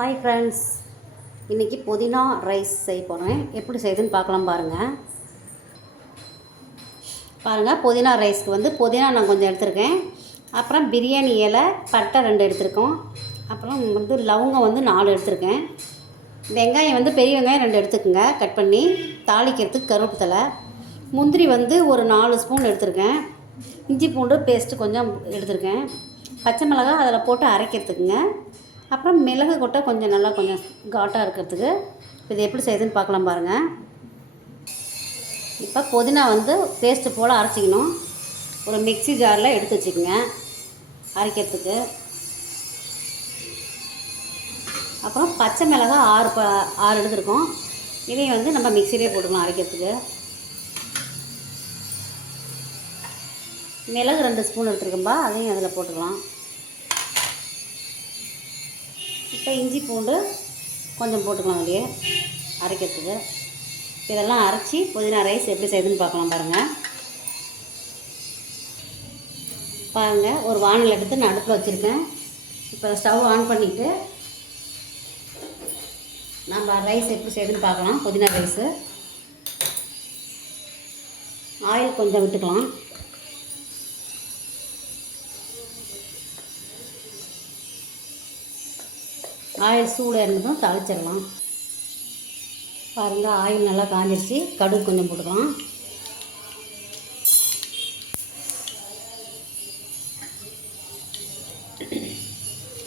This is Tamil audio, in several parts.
ஹாய் ஃப்ரெண்ட்ஸ் இன்றைக்கி புதினா ரைஸ் செய்ய போகிறேன் எப்படி செய்யுதுன்னு பார்க்கலாம் பாருங்கள் பாருங்கள் புதினா ரைஸ்க்கு வந்து புதினா நான் கொஞ்சம் எடுத்திருக்கேன். அப்புறம் பிரியாணி இலை பட்டை ரெண்டு எடுத்திருக்கோம். அப்புறம் வந்து லவங்கம் வந்து நாலு எடுத்திருக்கேன். வெங்காயம் வந்து பெரிய வெங்காயம் ரெண்டு எடுத்துக்கோங்க கட் பண்ணி. தாளிக்கிறதுக்கு கருவேப்பிலை. முந்திரி வந்து ஒரு நாலு ஸ்பூன் எடுத்திருக்கேன். இஞ்சி பூண்டு பேஸ்ட்டு கொஞ்சம் எடுத்திருக்கேன். பச்சை மிளகா அதில் போட்டு அரைக்கிறதுக்குங்க. அப்புறம் மிளகு கொட்டை கொஞ்சம் நல்லா கொஞ்சம் காட்டாக இருக்கிறதுக்கு இது எப்படி செய்யுதுன்னு பார்க்கலாம் பாருங்கள் இப்போ புதினா வந்து பேஸ்ட்டு போல் அரைச்சிக்கணும். ஒரு மிக்ஸி ஜாரில் எடுத்து வச்சுக்கோங்க. அரைக்கிறதுக்கு. அப்புறம் பச்சை மிளகா ஆறு ப ஆறு எடுத்துருக்கோம். இதையும் வந்து நம்ம மிக்சிலே போட்டுக்கலாம் அரைக்கிறதுக்கு. மிளகு ரெண்டு ஸ்பூன் எடுத்துருக்கோம்பா. அதையும் அதில் போட்டுக்கலாம். இப்போ இஞ்சி பூண்டு கொஞ்சம் போட்டுக்கலாம் அதுலேயே அரைக்கிறதுக்கு. இதெல்லாம் அரைச்சி புதினா ரைஸ் எப்படி செய்யுதுன்னு பார்க்கலாம் பாருங்கள் பாருங்கள் ஒரு வானல் எடுத்து நான் அடுப்பில் வச்சுருக்கேன். இப்போ ஸ்டவ் ஆன் பண்ணிவிட்டு நம்ம ரைஸ் எப்படி செய்யுதுன்னு பார்க்கலாம் புதினா ரைஸு. ஆயில் கொஞ்சம் விட்டுக்கலாம். ஆயில் சூடாக இருந்ததும் தாளிச்சிடலாம் பாருங்கள் ஆயில் நல்லா காஞ்சிருச்சு. கடுகு கொஞ்சம் போட்டுக்கலாம்.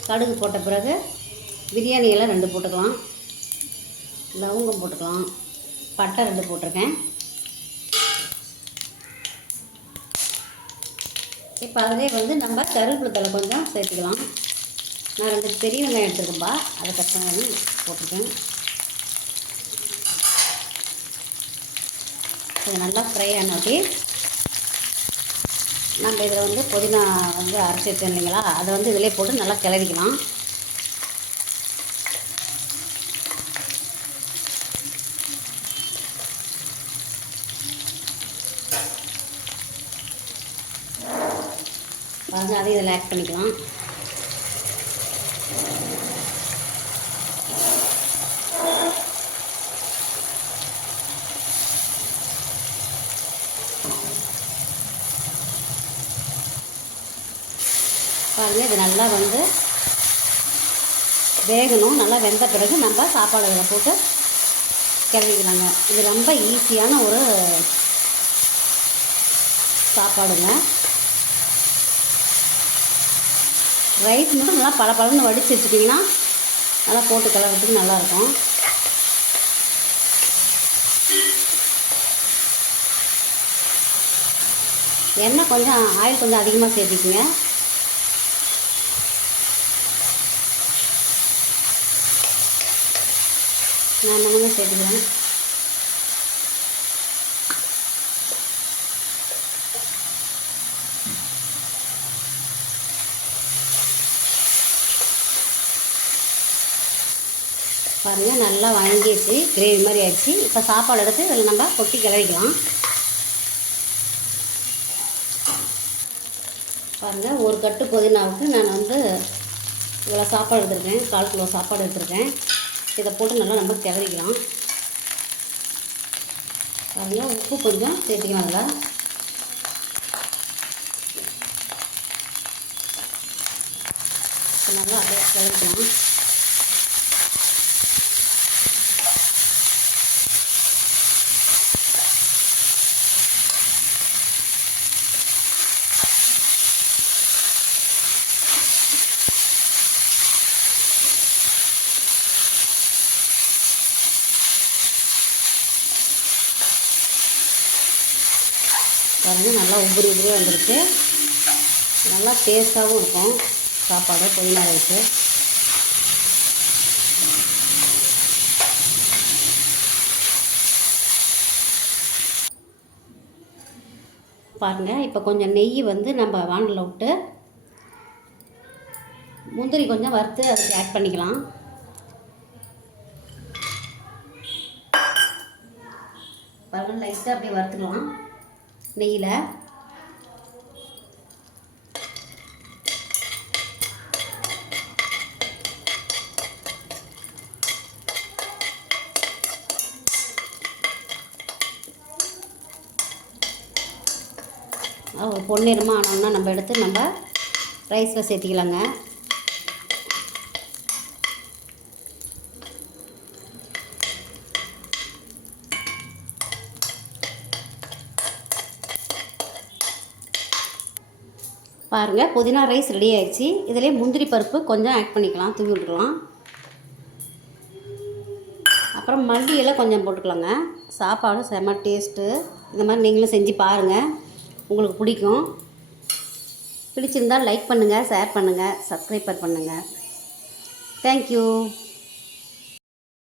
கடுகு போட்ட பிறகு பிரியாணி எல்லாம் ரெண்டு போட்டுக்கலாம். லவங்கம் போட்டுக்கலாம். பட்டை ரெண்டு போட்டிருக்கேன். இப்போ அதிலே வந்து நம்ம கருவேப்பிலை தலை கொஞ்சம் சேர்த்துக்கலாம். நான் ரெண்டு பெரிய வெங்காயம் எடுத்துருக்கேன்பா. அதை கட் பண்ணி போட்டிருக்கேன். இது நல்லா ஃப்ரை ஆனாட்டி நம்ம இதில் வந்து புதினா வந்து அரைச்சி வச்சோம் இல்லைங்களா? அதை வந்து இதிலே போட்டு நல்லா கிளறிக்கலாம். பாருங்கள் அதையும் இதில் ஆட் பண்ணிக்கலாம். பாருங்கள் இது நல்லா வந்து வேகணும். நல்லா வெந்த பிறகு நம்ம சாப்பாடு இதில் போட்டு கிளறிக்கலாங்க இது ரொம்ப ஈஸியான ஒரு சாப்பாடுங்க. ரைஸ் மட்டும் நல்லா பல பழம்னு வடித்து வச்சுட்டிங்கன்னா நல்லா போட்டு கிளறதுக்கு நல்லாயிருக்கும். எண்ணெய் கொஞ்சம் ஆயில் கொஞ்சம் அதிகமாக சேர்த்துக்குங்க. நான் நம்ம சேர்த்துக்கிறேன். பாருங்கள் நல்லா வணங்கிடுச்சு. கிரேவி மாதிரி ஆயிடுச்சு. இப்போ சாப்பாடு எடுத்து இதில் நம்ம கொட்டி கிளறிக்கலாம். பாருங்கள் ஒரு கட்டு புதினாவுக்கு நான் வந்து இவ்வளோ சாப்பாடு எடுத்துருக்கேன். கால் கிலோ சாப்பாடு எடுத்துருக்கேன். இதை போட்டு நல்லா நம்ம கிளறிக்கலாம். பாருங்கள் உப்பு கொஞ்சம் சேர்த்துக்கலாம் அதில் நல்லா அதை கிளறிக்கலாம். பாருங்கள் நல்லா உபரி உபரி வந்துருக்கு நல்லா டேஸ்ட்டாகவும் இருக்கும். சாப்பாடு புதினா ரைஸு பாருங்கள் இப்போ கொஞ்சம் நெய் வந்து நம்ம வானலில் விட்டு முந்திரி கொஞ்சம் வறுத்து அதுக்கு ஆட் பண்ணிக்கலாம். பாருங்கள் லைட்டாக அப்படியே வறுத்துக்கலாம். நெய்யில். பொன்னிறமாக ஆனோன்னா நம்ம எடுத்து நம்ம ரைஸில் சேர்த்திக்கலாங்க. பாருங்கள் புதினா ரைஸ் ரெடி ஆயிடுச்சு. இதிலே முந்திரி பருப்பு கொஞ்சம் ஆட் பண்ணிக்கலாம் தூவி விட்டுக்கலாம் அப்புறம் மல்லி எல்லாம் கொஞ்சம் போட்டுக்கலாங்க. சாப்பாடு செம்ம டேஸ்ட்டு இந்த மாதிரி நீங்களும் செஞ்சு பாருங்கள் உங்களுக்கு பிடிக்கும். பிடிச்சிருந்தால் லைக் பண்ணுங்கள் ஷேர் பண்ணுங்கள் சப்ஸ்கிரைபர் பண்ணுங்கள் தேங்க்யூ